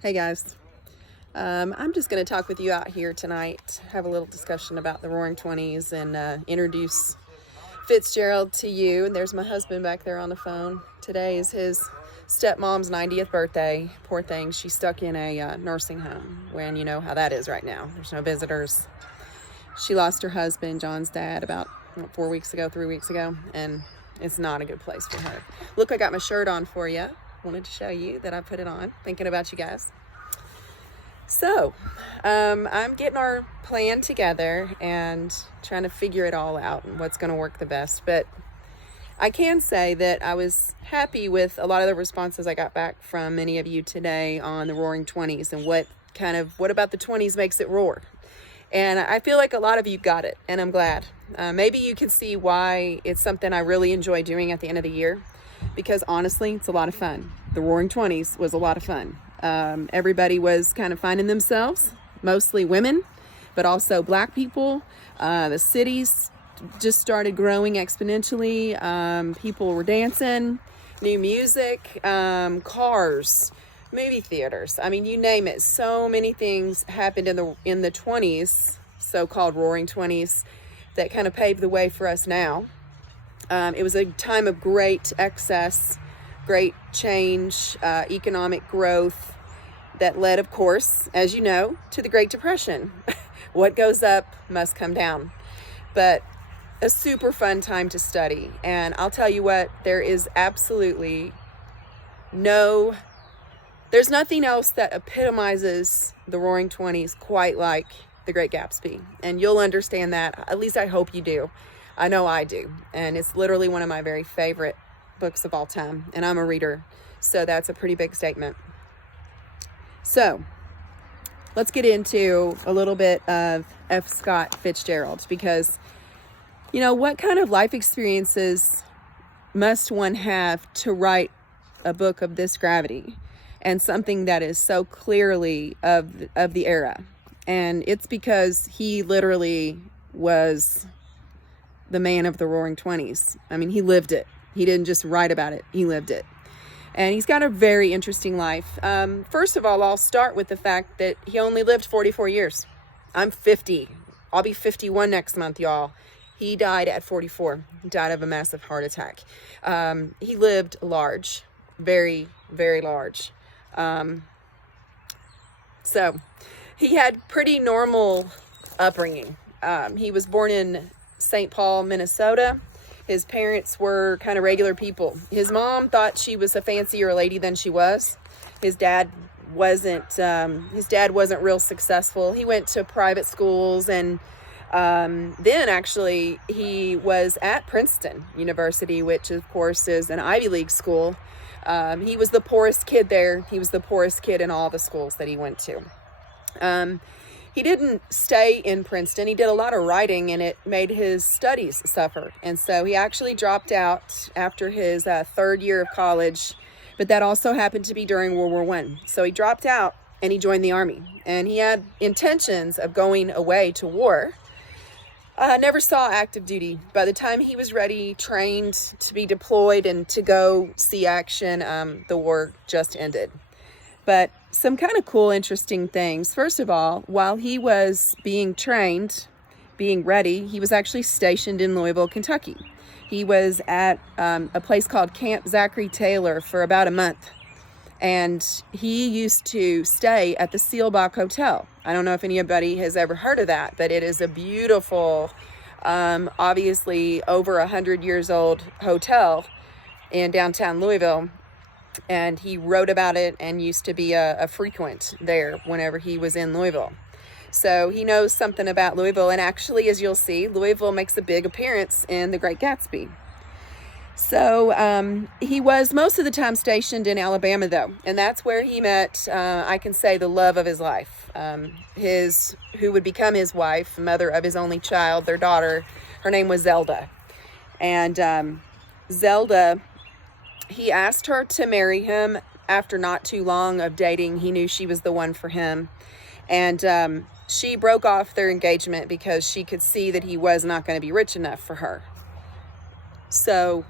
Hey guys, I'm just going to talk with you out here tonight, have a little discussion about the Roaring Twenties, and introduce Fitzgerald to you. And there's my husband back there on the phone. Today is his stepmom's 90th birthday. Poor thing, she's stuck in a nursing home when you know how that is right now. There's no visitors. She lost her husband, John's dad, about 3 weeks ago, and it's not a good place for her. Look, I got my shirt on for you. Wanted to show you that I put it on, thinking about you guys. So, I'm getting our plan together and trying to figure it all out and what's going to work the best. But I can say that I was happy with a lot of the responses I got back from many of you today on the Roaring Twenties and what about the 20s makes it roar. And I feel like a lot of you got it, and I'm glad. Maybe you can see why it's something I really enjoy doing at the end of the year, because honestly, it's a lot of fun. The Roaring Twenties was a lot of fun. Everybody was kind of finding themselves, mostly women, but also black people. The cities just started growing exponentially. People were dancing, new music, cars, movie theaters. I mean, you name it. So many things happened in the 20s, so-called Roaring Twenties, that kind of paved the way for us now. It was a time of great excess, great change, economic growth that led, of course, as you know, to the Great Depression. What goes up must come down. But a super fun time to study. And I'll tell you what, there's nothing else that epitomizes the Roaring Twenties quite like The Great Gatsby. And you'll understand that. At least I hope you do. I know I do. And it's literally one of my very favorite books of all time. And I'm a reader, so that's a pretty big statement. So let's get into a little bit of F. Scott Fitzgerald, because, you know, what kind of life experiences must one have to write a book of this gravity and something that is so clearly of the era? And it's because he literally was the man of the Roaring Twenties. I mean, he lived it. He didn't just write about it. He lived it. And he's got a very interesting life. First of all, I'll start with the fact that he only lived 44 years. I'm 50. I'll be 51 next month, y'all. He died at 44. He died of a massive heart attack. He lived large, very, very large. So he had pretty normal upbringing. He was born in St. Paul, Minnesota. His parents were kind of regular people. His mom thought she was a fancier lady than she was. His dad wasn't real successful. He went to private schools, and then actually he was at Princeton University, which of course is an Ivy League school. He was the poorest kid there. He was the poorest kid in all the schools that he went to. He didn't stay in Princeton. He did a lot of writing, and it made his studies suffer. And so he actually dropped out after his third year of college. But that also happened to be during World War I. So he dropped out and he joined the Army. And he had intentions of going away to war. Never saw active duty. By the time he was ready, trained to be deployed and to go see action, the war just ended. But some kind of cool, interesting things. First of all, while he was being trained, being ready, he was actually stationed in Louisville, Kentucky. He was at a place called Camp Zachary Taylor for about a month. And he used to stay at the Seelbach Hotel. I don't know if anybody has ever heard of that, but it is a beautiful, obviously over 100 years old hotel in downtown Louisville. And he wrote about it and used to be a frequent there whenever he was in Louisville. So he knows something about Louisville. And actually, as you'll see, Louisville makes a big appearance in The Great Gatsby. So he was most of the time stationed in Alabama, though. And that's where he met, I can say, the love of his life. Who would become his wife, mother of his only child, their daughter. Her name was Zelda. And Zelda, he asked her to marry him after not too long of dating. He knew she was the one for him. And she broke off their engagement because she could see that he was not going to be rich enough for her. So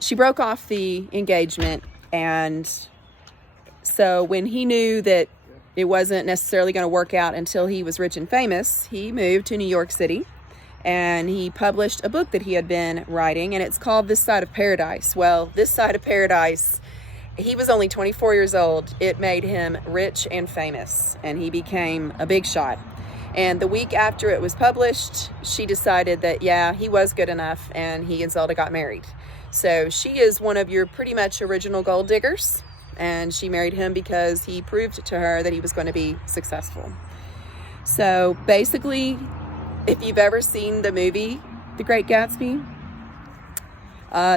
she broke off the engagement And so when he knew that it wasn't necessarily going to work out until he was rich and famous, he moved to New York City and he published a book that he had been writing, and it's called This Side of Paradise. Well, This Side of Paradise, he was only 24 years old. It made him rich and famous, and he became a big shot. And the week after it was published, she decided that, yeah, he was good enough, and he and Zelda got married. So she is one of your pretty much original gold diggers, and she married him because he proved to her that he was going to be successful. So basically, if you've ever seen the movie The Great Gatsby,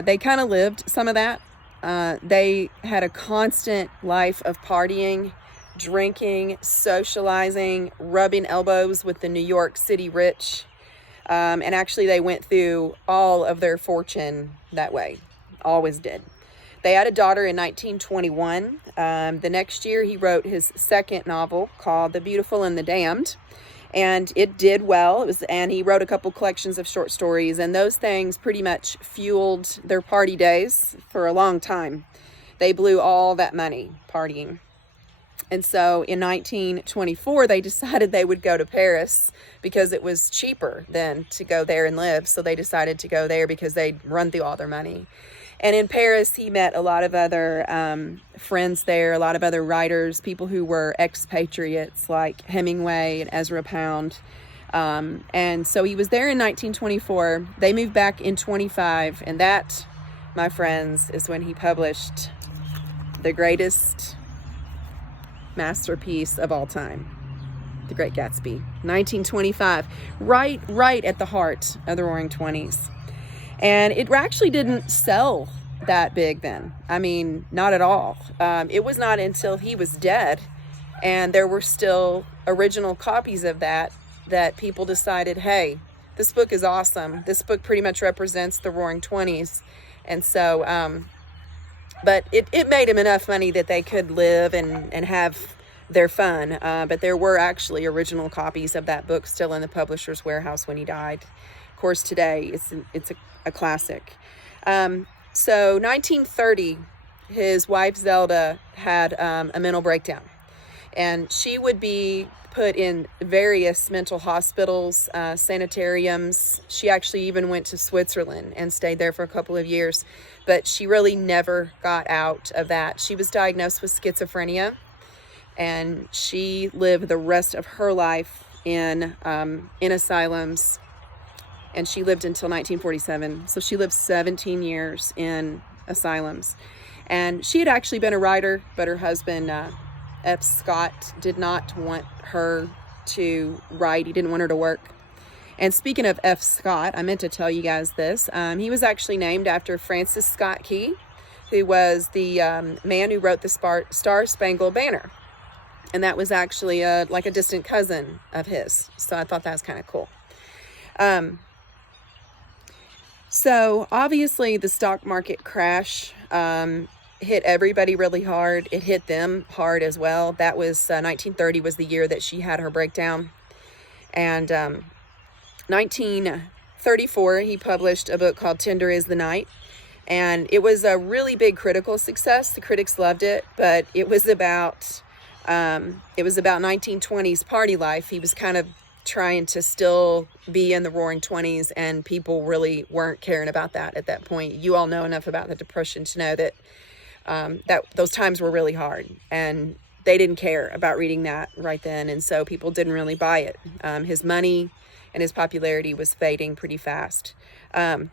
they kind of lived some of that. They had a constant life of partying, drinking, socializing, rubbing elbows with the New York City rich. And actually they went through all of their fortune that way. Always did. They had a daughter in 1921. The next year he wrote his second novel called The Beautiful and the Damned. And it did well. And he wrote a couple collections of short stories, and those things pretty much fueled their party days for a long time. They blew all that money partying. And so in 1924, they decided they would go to Paris because it was cheaper than to go there and live. So they decided to go there because they'd run through all their money. And in Paris, he met a lot of other friends there, a lot of other writers, people who were expatriates like Hemingway and Ezra Pound. And so he was there in 1924. They moved back in 25. And that, my friends, is when he published the greatest masterpiece of all time, The Great Gatsby, 1925, right at the heart of the Roaring Twenties. And it actually didn't sell that big then. I mean, not at all. It was not until he was dead and there were still original copies of that people decided, hey, this book is awesome. This book pretty much represents the Roaring Twenties. And so, but it made him enough money that they could live and have their fun. But there were actually original copies of that book still in the publisher's warehouse when he died. Of course, today it's a classic. So 1930, his wife Zelda had a mental breakdown, and she would be put in various mental hospitals, sanitariums. She actually even went to Switzerland and stayed there for a couple of years, but she really never got out of that. She was diagnosed with schizophrenia, and she lived the rest of her life in asylums. And she lived until 1947. So she lived 17 years in asylums. And she had actually been a writer, but her husband, F. Scott, did not want her to write. He didn't want her to work. And speaking of F. Scott, I meant to tell you guys this. He was actually named after Francis Scott Key, who was the man who wrote the Star-Spangled Banner. And that was actually like a distant cousin of his. So I thought that was kind of cool. So obviously the stock market crash hit everybody really hard. It hit them hard as well. That was 1930 was the year that she had her breakdown. And 1934, he published a book called Tender is the Night. And it was a really big critical success. The critics loved it, but it was about 1920s party life. He was kind of trying to still be in the Roaring Twenties, and people really weren't caring about that at that point. You all know enough about the Depression to know that that those times were really hard, and they didn't care about reading that right then, and so people didn't really buy it. His money and his popularity was fading pretty fast. In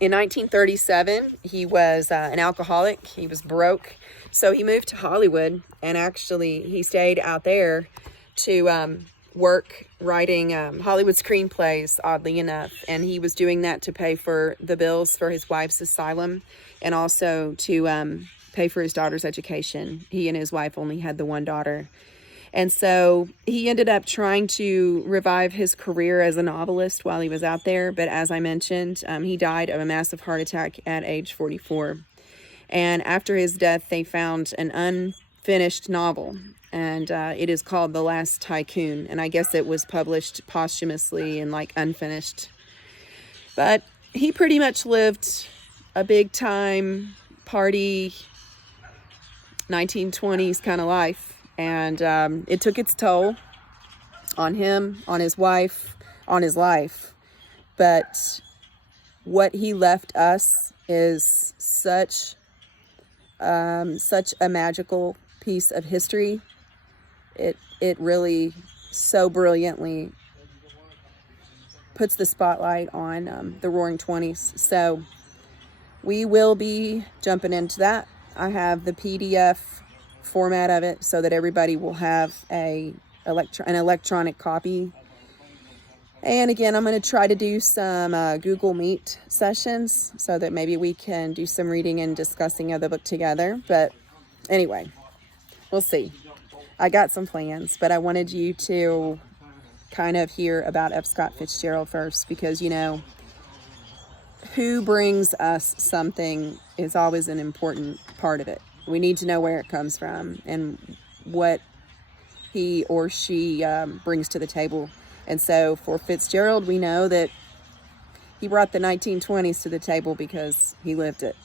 1937, he was an alcoholic. He was broke, so he moved to Hollywood, and actually he stayed out there to work writing Hollywood screenplays, oddly enough. And he was doing that to pay for the bills for his wife's asylum and also to pay for his daughter's education. He and his wife only had the one daughter. And so he ended up trying to revive his career as a novelist while he was out there. But as I mentioned, he died of a massive heart attack at age 44. And after his death, they found an unfinished novel. And it is called The Last Tycoon. And I guess it was published posthumously and like unfinished. But he pretty much lived a big time party 1920s kind of life. And it took its toll on him, on his wife, on his life. But what he left us is such a magical piece of history. It really so brilliantly puts the spotlight on the Roaring Twenties. So we will be jumping into that. I have the PDF format of it so that everybody will have an electronic copy. And again, I'm going to try to do some Google Meet sessions so that maybe we can do some reading and discussing of the book together. But anyway, we'll see. I got some plans, but I wanted you to kind of hear about F. Scott Fitzgerald first, because, you know, who brings us something is always an important part of it. We need to know where it comes from and what he or she brings to the table. And so for Fitzgerald, we know that he brought the 1920s to the table because he lived it.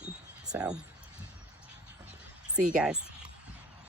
So, see you guys.